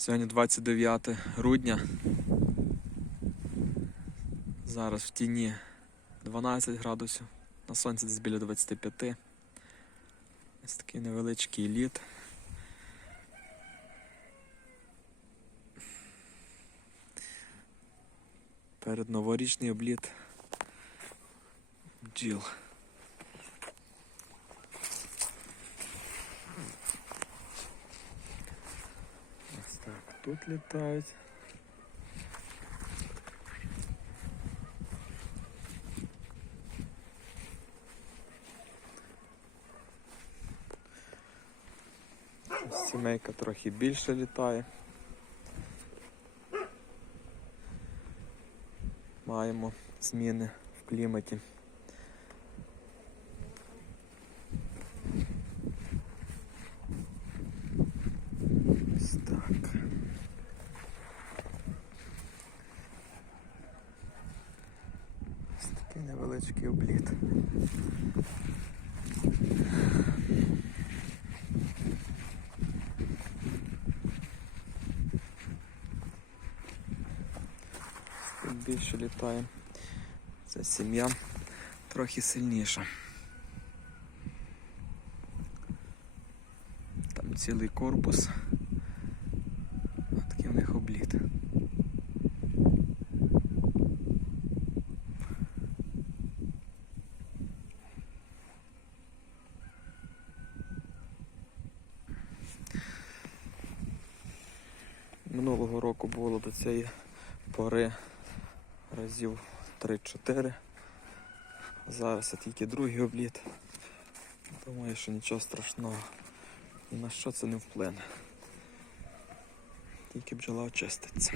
Сьогодні 29 грудня. Зараз в тіні 12 градусів, на сонці десь біля 25. Ось такий невеличкий лід. Перед новорічний обліт бджіл. тут літають. Ось Сімейка трохи більше літає. Маємо зміни в кліматі. Такий невеличкий обліт. Більше літає. Це сім'я трохи сильніша. Там цілий корпус. Такий в них обліт. Минулого року було до цієї пори разів 3-4. Зараз тільки другий обліт. Думаю, що нічого страшного. І на що це не вплине. Тільки бджола очиститься.